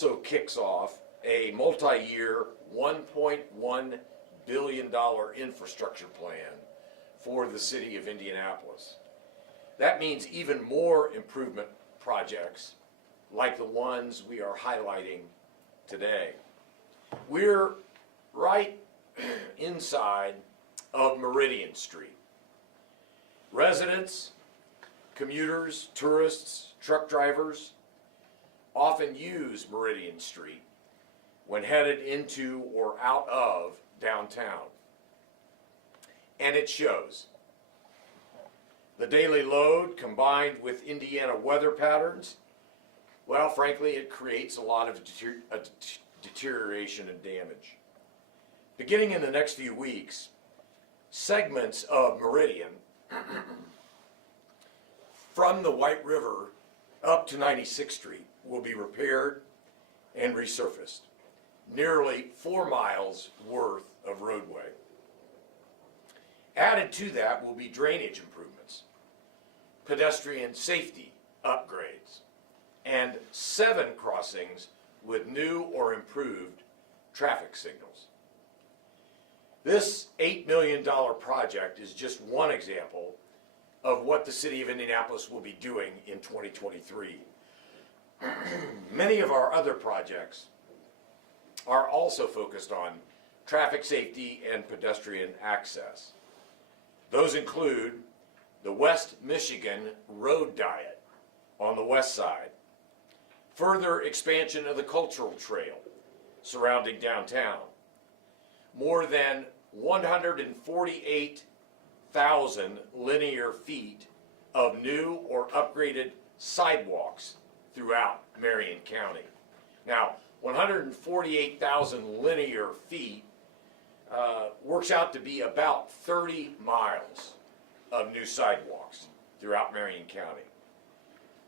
also kicks off a multi-year $1.1 billion infrastructure plan for the city of Indianapolis. That means even more improvement projects like the ones we are highlighting today. We're right inside of Meridian Street. Residents, commuters, tourists, truck drivers often use Meridian Street when headed into or out of downtown. And it shows. The daily load combined with Indiana weather patterns, well, frankly, it creates a lot of deterioration and damage. Beginning in the next few weeks, segments of Meridian from the White River up to 96th Street will be repaired and resurfaced. Nearly 4 miles worth of roadway. Added to that will be drainage improvements, pedestrian safety upgrades, and 7 crossings with new or improved traffic signals. This $8 million project is just one example of what the city of Indianapolis will be doing in 2023. Many of our other projects are also focused on traffic safety and pedestrian access. Those include the West Michigan Road Diet on the west side, further expansion of the cultural trail surrounding downtown, more than 148,000 linear feet of new or upgraded sidewalks throughout Marion County. Now, 148,000 linear feet works out to be about 30 miles of new sidewalks throughout Marion County.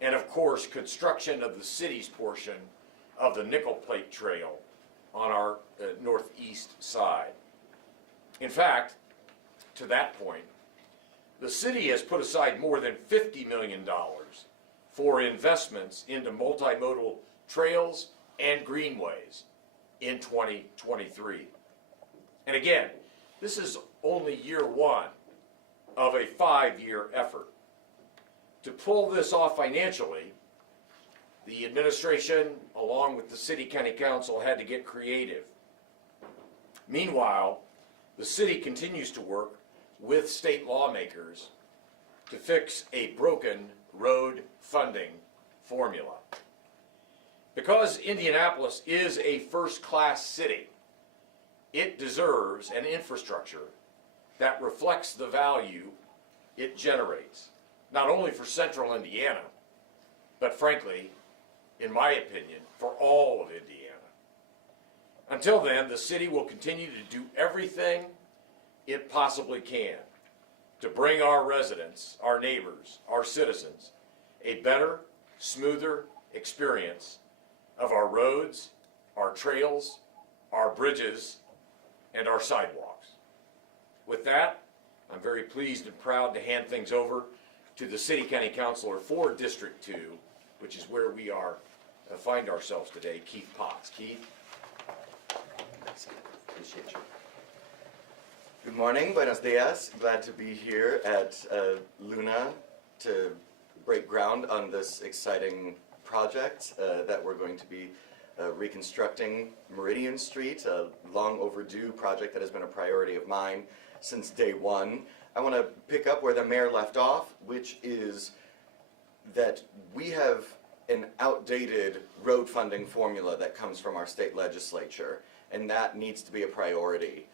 And of course, construction of the city's portion of the Nickel Plate Trail on our northeast side. In fact, to that point, the city has put aside more than $50 million for investments into multimodal trails and greenways in 2023. And again, this is only year one of a 5-year effort. To pull this off financially, the administration, along with the city county council, had to get creative. Meanwhile, the city continues to work with state lawmakers to fix a broken road funding formula. Because Indianapolis is a first-class city, it deserves an infrastructure that reflects the value it generates, not only for central Indiana, but frankly, in my opinion, for all of Indiana. Until then, the city will continue to do everything it possibly can to bring our residents, our neighbors, our citizens, a better, smoother experience of our roads, our trails, our bridges, and our sidewalks. With that, I'm very pleased and proud to hand things over to the City County Councilor for District 2, which is where we are find ourselves today, Keith Potts. Keith? Appreciate you. Good morning, buenos dias. Glad to be here at Luna to break ground on this exciting project that we're going to be reconstructing Meridian Street, a long overdue project that has been a priority of mine since day one. I want to pick up where the mayor left off, which is that we have an outdated road funding formula that comes from our state legislature, and that needs to be a priority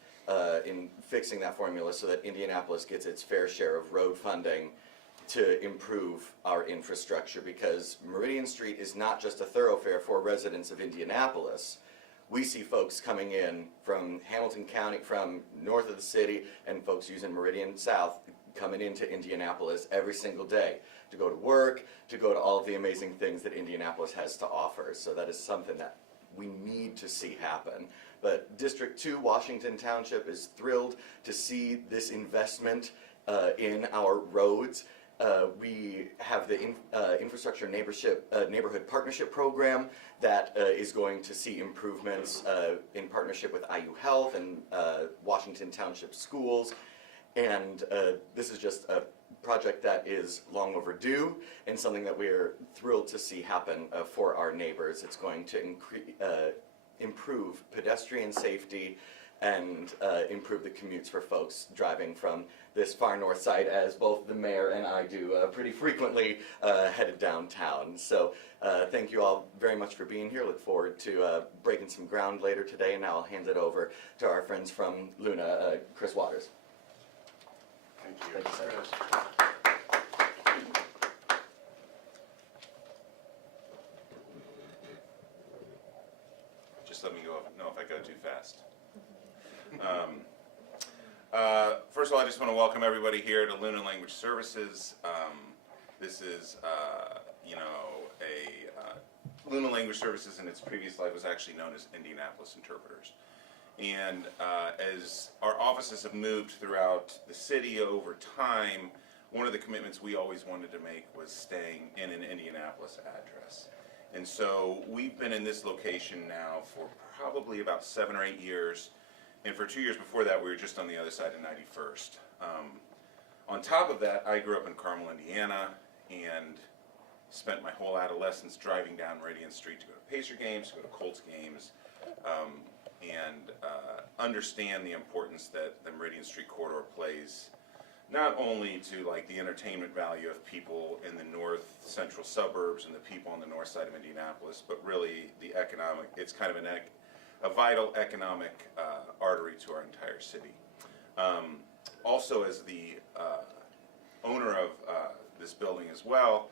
in fixing that formula so that Indianapolis gets its fair share of road funding to improve our infrastructure, because Meridian Street is not just a thoroughfare for residents of Indianapolis. We see folks coming in from Hamilton County, from north of the city, and folks using Meridian South coming into Indianapolis every single day to go to work, to go to all of the amazing things that Indianapolis has to offer. So that is something that we need to see happen. But District 2, Washington Township, is thrilled to see this investment in our roads. we have the Infrastructure Neighborhood Partnership Program that is going to see improvements in partnership with IU Health and Washington Township Schools. And this is just a project that is long overdue and something that we're thrilled to see happen for our neighbors. It's going to improve pedestrian safety and improve the commutes for folks driving from this far north side, as both the mayor and I do pretty frequently headed downtown. So thank you all very much for being here. Look forward to breaking some ground later today, and now I'll hand it over to our friends from Luna, Chris Waters. Thank you. Thank you, sir. Just let me know if I go too fast. First of all, I just want to welcome everybody here to Luna Language Services. This is, Luna Language Services in its previous life was actually known as Indianapolis Interpreters. And as our offices have moved throughout the city over time, one of the commitments we always wanted to make was staying in an Indianapolis address. And so we've been in this location now for probably about 7 or 8 years. And for 2 years before that, we were just on the other side of 91st. On top of that, I grew up in Carmel, Indiana, and spent my whole adolescence driving down Meridian Street to go to Pacer games, to go to Colts games, and understand the importance that the Meridian Street corridor plays, not only to like the entertainment value of people in the north central suburbs and the people on the north side of Indianapolis, but really the economic, it's kind of a vital economic artery to our entire city. Also, as the owner of this building as well,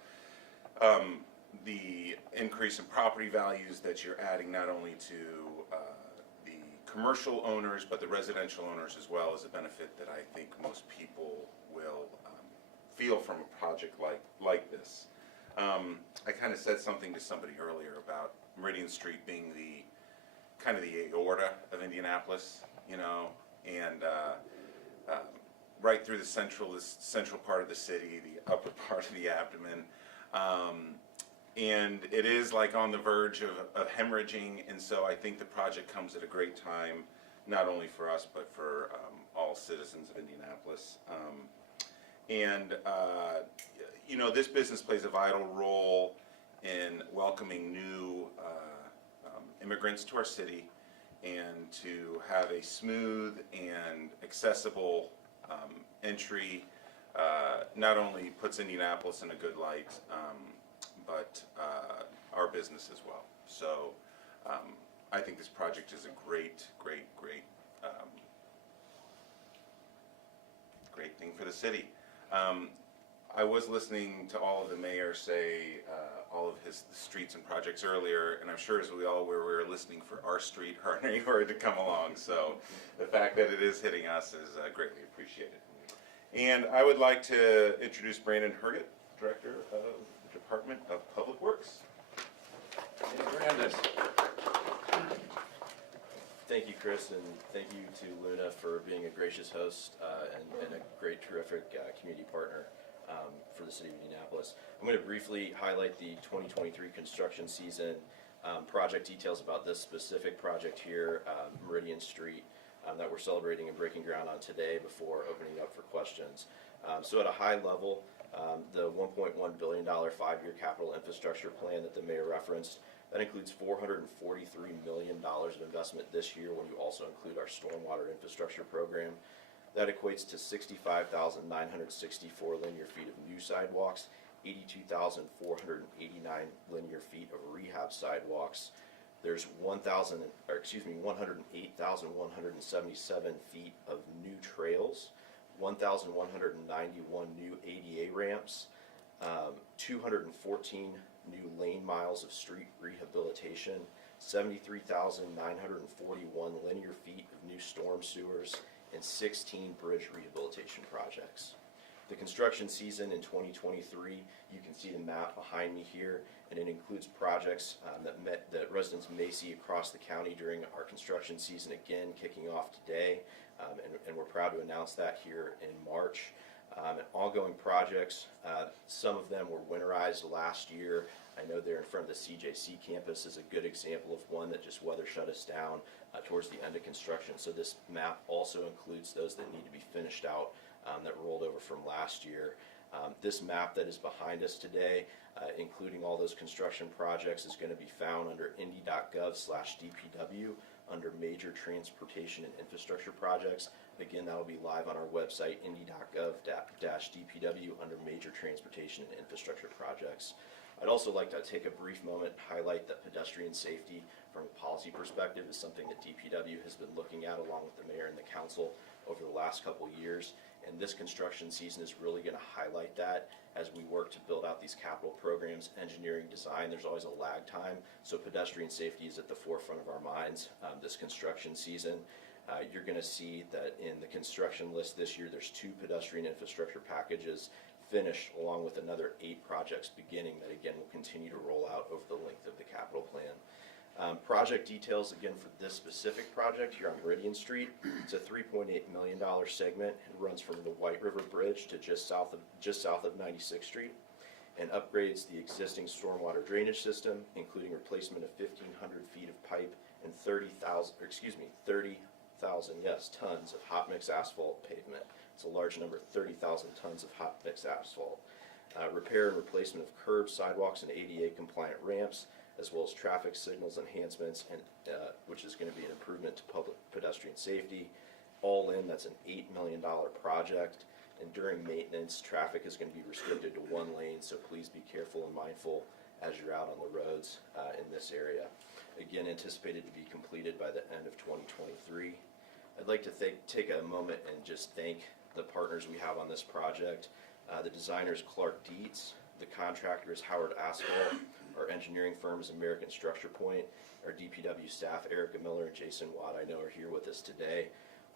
the increase in property values that you're adding not only to the commercial owners but the residential owners as well is a benefit that I think most people will feel from a project like this. I kind of said something to somebody earlier about Meridian Street being the kind of the aorta of Indianapolis, and right through the central part of the city, the upper part of the abdomen, and it is like on the verge of hemorrhaging, and so I think the project comes at a great time, not only for us but for all citizens of Indianapolis. This business plays a vital role in welcoming new immigrants to our city, and to have a smooth and accessible entry not only puts Indianapolis in a good light, but our business as well. So I think this project is a great thing for the city. I was listening to all of the mayor say all of his streets and projects earlier, and I'm sure as we all were listening for our street, our neighborhood to come along. So the fact that it is hitting us is greatly appreciated. And I would like to introduce Brandon Hogsett, Director of the Department of Public Works. Hey, Brandon. Thank you, Chris, and thank you to Luna for being a gracious host and a great, terrific community partner for the city of Indianapolis. I'm going to briefly highlight the 2023 construction season, project details about this specific project here, Meridian Street, that we're celebrating and breaking ground on today before opening up for questions. So at a high level, the $1.1 billion 5-year capital infrastructure plan that the mayor referenced, that includes $443 million of investment this year when you also include our stormwater infrastructure program. That equates to 65,964 linear feet of new sidewalks, 82,489 linear feet of rehab sidewalks. There's 108,177 feet of new trails, 1,191 new ADA ramps, 214 new lane miles of street rehabilitation, 73,941 linear feet of new storm sewers, and 16 bridge rehabilitation projects. The construction season in 2023, you can see the map behind me here, and it includes projects that residents may see across the county during our construction season, again kicking off today, and we're proud to announce that here in March. and ongoing projects. Some of them were winterized last year. I know they're in front of the CJC campus is a good example of one that just weather shut us down towards the end of construction. So this map also includes those that need to be finished out that rolled over from last year. This map that is behind us today, including all those construction projects, is going to be found under indy.gov/DPW under major transportation and infrastructure projects. Again, that will be live on our website, indy.gov-DPW under major transportation and infrastructure projects. I'd also like to take a brief moment and highlight that pedestrian safety from a policy perspective is something that DPW has been looking at along with the mayor and the council over the last couple of years. And this construction season is really going to highlight that as we work to build out these capital programs, engineering, design. There's always a lag time, so pedestrian safety is at the forefront of our minds this construction season. You're going to see that in the construction list this year, there's 2 pedestrian infrastructure packages finished, along with another 8 projects beginning that again will continue to roll out over the length of the capital plan. Project details again for this specific project here on Meridian Street. It's a $3.8 million segment. It runs from the White River Bridge to just south of 96th Street, and upgrades the existing stormwater drainage system, including replacement of 1,500 feet of pipe and 30,000 tons of hot mix asphalt pavement. It's a large number, 30,000 tons of hot mix asphalt. Repair and replacement of curbs, sidewalks, and ADA compliant ramps, as well as traffic signals enhancements, and which is going to be an improvement to public pedestrian safety. All in, that's an $8 million project. And during maintenance, traffic is going to be restricted to 1 lane, so please be careful and mindful as you're out on the roads in this area. Again, anticipated to be completed by the end of 2023. I'd like to take a moment and just thank the partners we have on this project. The designer is Clark Dietz, the contractor is Howard Asphalt, our engineering firm is American Structure Point, our DPW staff, Erica Miller and Jason Watt, I know are here with us today.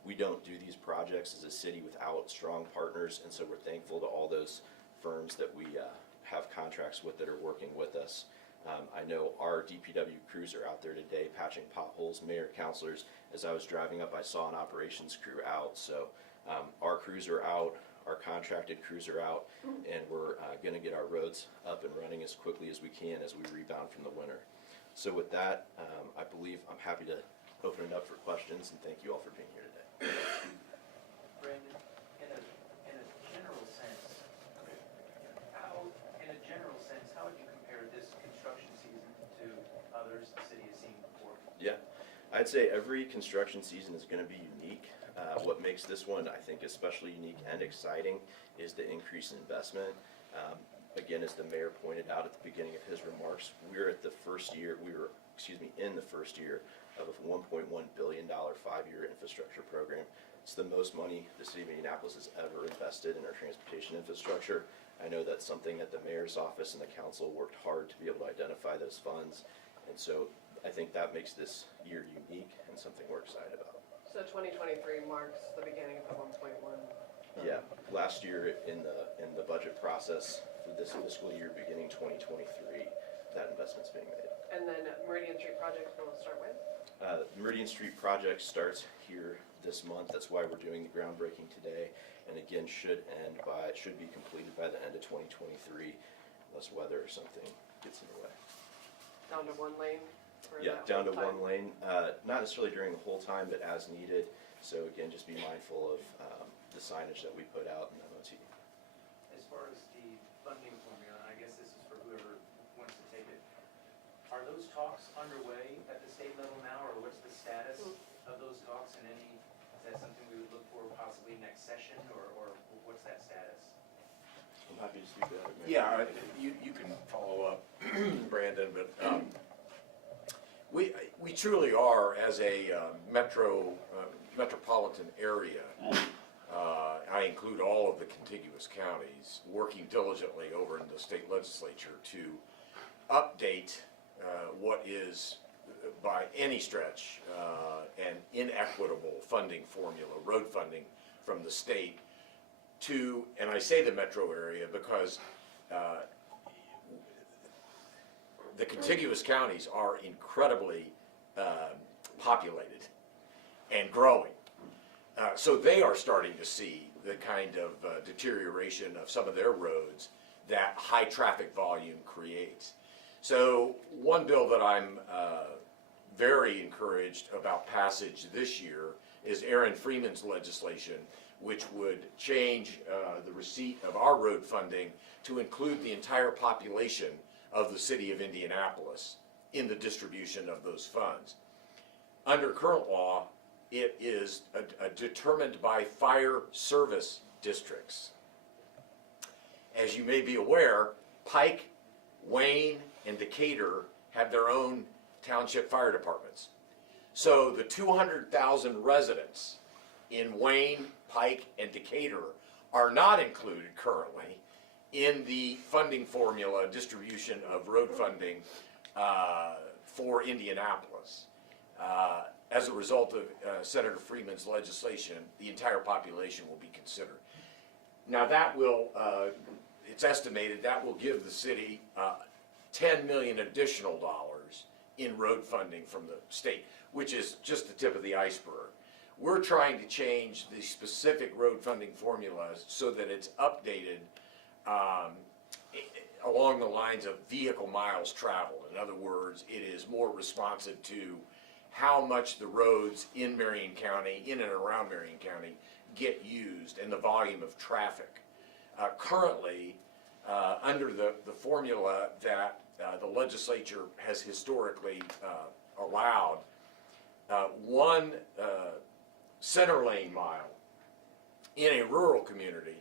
We don't do these projects as a city without strong partners, and so we're thankful to all those firms that we have contracts with that are working with us. I know our DPW crews are out there today patching potholes. Mayor, councilors, as I was driving up, I saw an operations crew out. So our crews are out, our contracted crews are out, and we're going to get our roads up and running as quickly as we can as we rebound from the winter. So with that, I believe I'm happy to open it up for questions, and thank you all for being here today. Brandon, in a general sense, how would you compare this construction season to others the city has seen before? Yeah, I'd say every construction season is going to be unique. What makes this one, I think, especially unique and exciting is the increase in investment. Again, as the mayor pointed out at the beginning of his remarks, we're in the first year of a $1.1 billion 5-year infrastructure program. It's the most money the city of Indianapolis has ever invested in our transportation infrastructure. I know that's something that the mayor's office and the council worked hard to be able to identify those funds. And so I think that makes this year unique and something we're excited about. So 2023 marks the beginning of the 1.1. Yeah, last year in the budget process for this fiscal year beginning 2023, that investment's being made. And then Meridian Street project will start with? Meridian Street project starts here this month. That's why we're doing the groundbreaking today, and again should be completed by the end of 2023, unless weather or something gets in the way. Down to 1 lane? Yeah, down to 1 lane. Not necessarily during the whole time, but as needed. So again, just be mindful of the signage that we put out in MOT. As far as the funding formula, and I guess this is for whoever wants to take it, are those talks underway at the state level now, or what's the status of those talks, and is that something we would look for possibly next session, or what's that status? I'm happy to speak to that. Yeah, you can follow up, Brandon, but we truly are, as a metropolitan area, I include all of the contiguous counties, working diligently over in the state legislature to update what is, by any stretch, an inequitable funding formula, road funding from the state to, and I say the metro area because the contiguous counties are incredibly populated and growing. So they are starting to see the kind of deterioration of some of their roads that high traffic volume creates. So one bill that I'm very encouraged about passage this year is Aaron Freeman's legislation, which would change the receipt of our road funding to include the entire population of the city of Indianapolis in the distribution of those funds. Under current law, it is determined by fire service districts. As you may be aware, Pike, Wayne, and Decatur have their own township fire departments. So the 200,000 residents in Wayne, Pike, and Decatur are not included currently in the funding formula distribution of road funding for Indianapolis. As a result of Senator Freeman's legislation, the entire population will be considered. Now that will, it's estimated that will give the city $10 million additional dollars in road funding from the state, which is just the tip of the iceberg. We're trying to change the specific road funding formulas so that it's updated along the lines of vehicle miles traveled. In other words, it is more responsive to how much the roads in Marion County, in and around Marion County, get used and the volume of traffic. Currently, under the formula that the legislature has historically allowed, one center lane mile in a rural community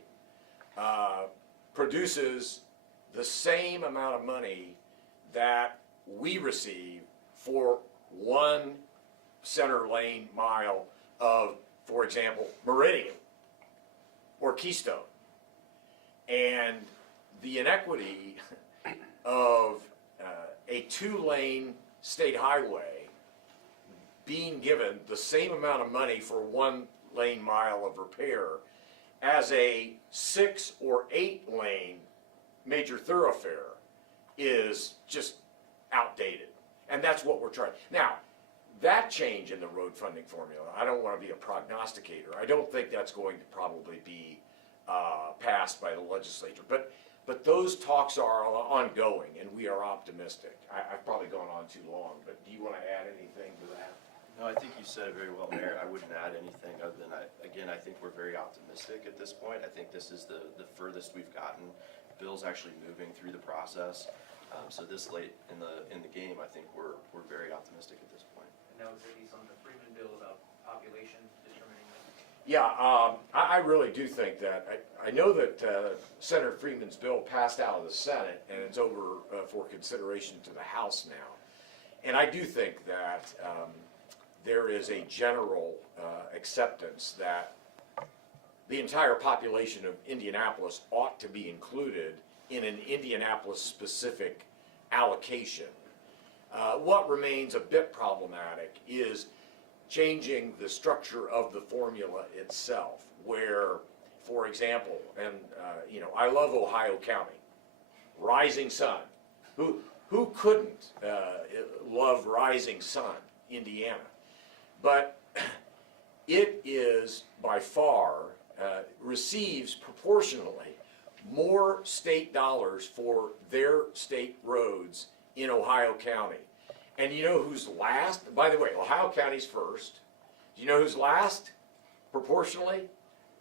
produces the same amount of money that we receive for one center lane mile of, for example, Meridian or Keystone. And the inequity of a 2-lane state highway being given the same amount of money for 1-lane mile of repair as a 6 or 8-lane major thoroughfare is just outdated. And that's what we're trying. Now, that change in the road funding formula, I don't want to be a prognosticator. I don't think that's going to probably be passed by the legislature. But those talks are ongoing, and we are optimistic. I've probably gone on too long, but do you want to add anything to that? No, I think you said it very well, Mayor. I wouldn't add anything other than, I think we're very optimistic at this point. I think this is the furthest we've gotten. Bill's actually moving through the process. So this late in the game, I think we're very optimistic at this point. And now he's on the Freeman bill about population determining that. Yeah, I really do think that. I know that Senator Freeman's bill passed out of the Senate, and it's over for consideration to the House now. And I do think that there is a general acceptance that the entire population of Indianapolis ought to be included in an Indianapolis-specific allocation. What remains a bit problematic is changing the structure of the formula itself, where, for example, and I love Ohio County, Rising Sun. Who couldn't love Rising Sun, Indiana? But it is by far receives proportionally more state dollars for their state roads in Ohio County. And you know who's last? By the way, Ohio County's first. Do you know who's last proportionally?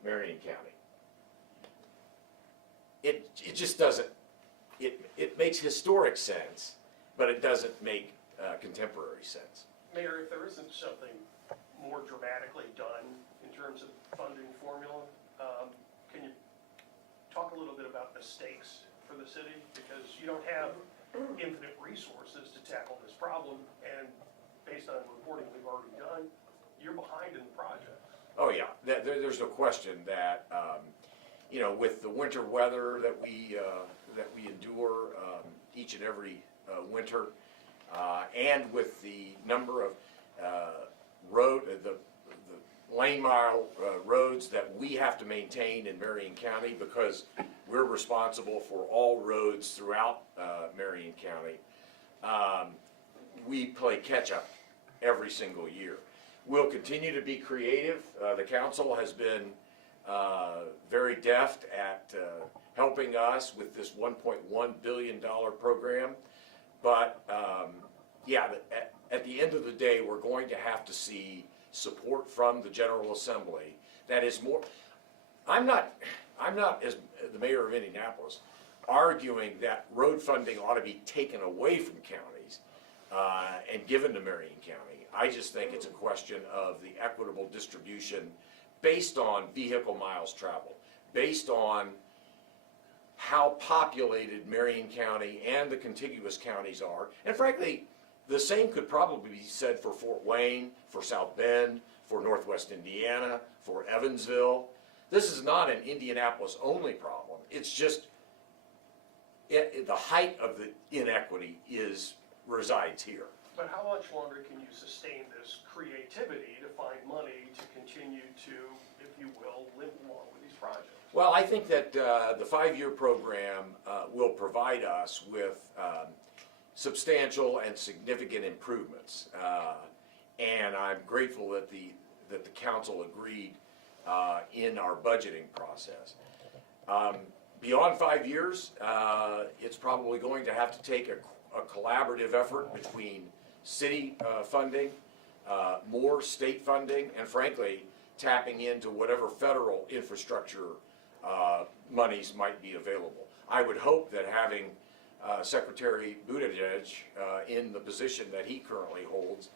Marion County. It just doesn't, it makes historic sense, but it doesn't make contemporary sense. Mayor, if there isn't something more dramatically done in terms of funding formula, can you talk a little bit about the stakes for the city? Because you don't have infinite resources to tackle this problem, and based on reporting we've already done, you're behind in the project. Oh yeah, there's no question that with the winter weather that we endure each and every winter, and with the number of the lane mile roads that we have to maintain in Marion County, because we're responsible for all roads throughout Marion County, we play catch up every single year. We'll continue to be creative. The council has been very deft at helping us with this $1.1 billion program. But yeah, at the end of the day, we're going to have to see support from the General Assembly. That is more, I'm not as the mayor of Indianapolis arguing that road funding ought to be taken away from counties and given to Marion County. I just think it's a question of the equitable distribution based on vehicle miles traveled, based on how populated Marion County and the contiguous counties are. And frankly, the same could probably be said for Fort Wayne, for South Bend, for Northwest Indiana, for Evansville. This is not an Indianapolis only problem. It's just the height of the inequity resides here. But how much longer can you sustain this creativity to find money to continue to, if you will, live along with these projects? Well, I think that the 5-year program will provide us with substantial and significant improvements. And I'm grateful that the council agreed in our budgeting process. Beyond 5 years, it's probably going to have to take a collaborative effort between city funding, more state funding, and frankly, tapping into whatever federal infrastructure monies might be available. I would hope that having Secretary Buttigieg in the position that he currently holds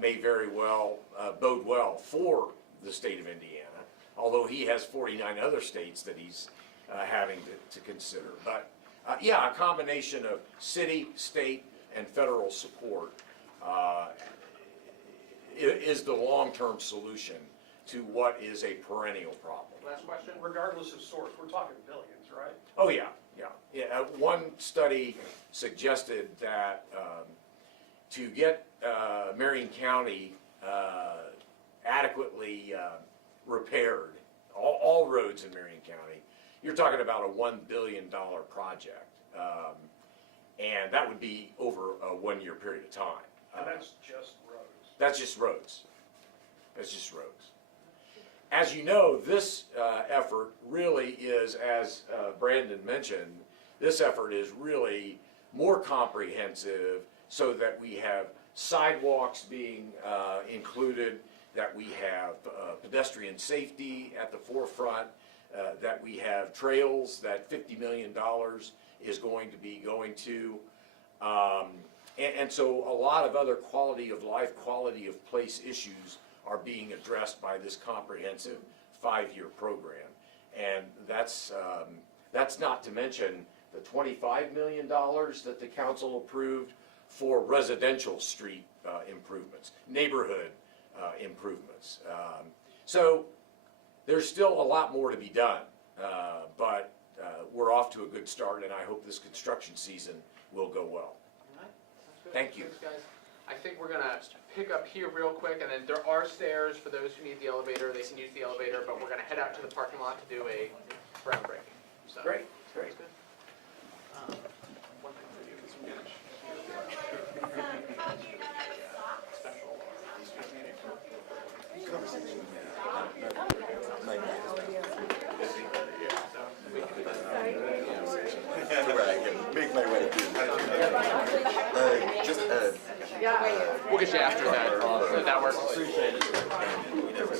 may very well bode well for the state of Indiana, although he has 49 other states that he's having to consider. But yeah, a combination of city, state, and federal support is the long-term solution to what is a perennial problem. Last question, regardless of source, we're talking billions, right? Oh, yeah. One study suggested that to get Marion County adequately repaired, all roads in Marion County, you're talking about a $1 billion project. And that would be over a 1-year period of time. And that's just roads. That's just roads. That's just roads. As you know, this effort really is, as Brandon mentioned, this effort is really more comprehensive so that we have sidewalks being included, that we have pedestrian safety at the forefront, that we have trails that $50 million is going to be going to. And so a lot of other quality of life, quality of place issues are being addressed by this comprehensive 5-year program. And that's not to mention the $25 million that the council approved for residential street improvements, neighborhood improvements. So there's still a lot more to be done, but we're off to a good start, and I hope this construction season will go well. All right, sounds good. Thank you. Thanks, guys. I think we're gonna pick up here real quick, and then there are stairs for those who need the elevator. They can use the elevator, but we're gonna head out to the parking lot to do a groundbreaking. So, Great, great. sounds good. One thing for you is finish. Where I can make my way through. Yeah. We'll get you after that, so that works. Appreciate